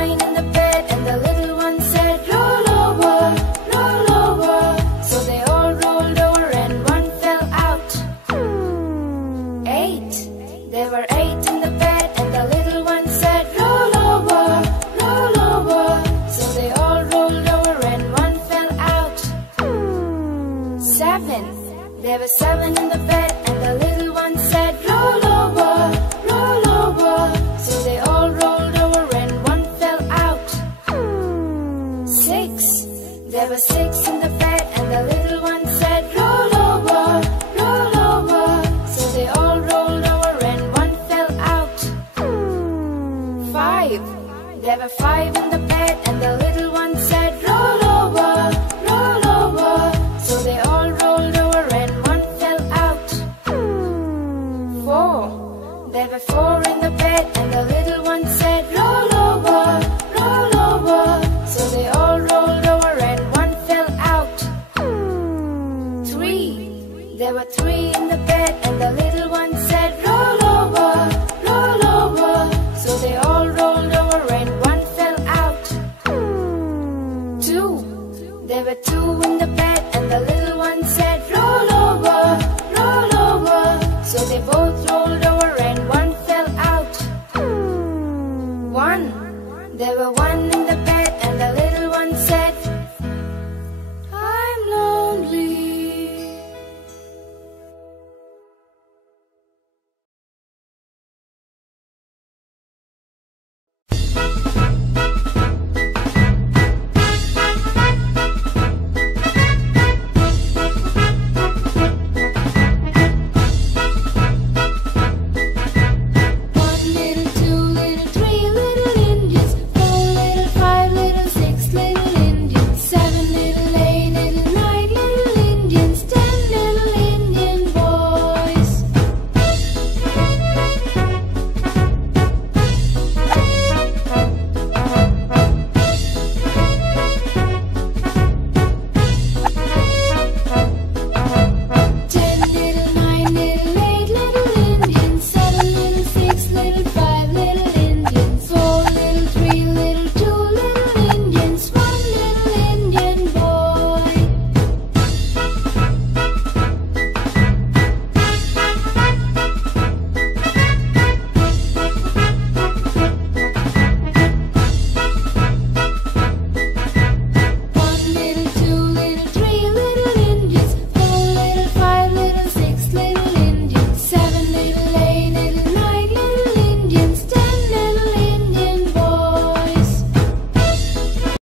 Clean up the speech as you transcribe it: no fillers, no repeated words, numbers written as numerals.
nine in the bed, and the little one said, roll over, roll over. So they all rolled over and one fell out. Eight. There were eight in the bed, and the little one said, roll over, roll over. So they all rolled over and one fell out. Seven. There were seven in the bed, and the little one said, roll over, roll over. So they all rolled over and one fell out. Six. There were six in the bed, and the little one said, roll over, roll over. So they all rolled over and one fell out. Five. There were five in the bed, and the little one said, roll over, roll over. So they all rolled over and one fell out. Four. There were four in the bed, and the little one said, roll over, roll over. So they all rolled over and one fell out. Three. There were three in the bed, and the little one said, roll over, roll over. So they all rolled over and one fell out. Two. There were two in the bed, and the little one said, roll over, roll over. So they both rolled over and one fell out. One. There were one in the bed, and the little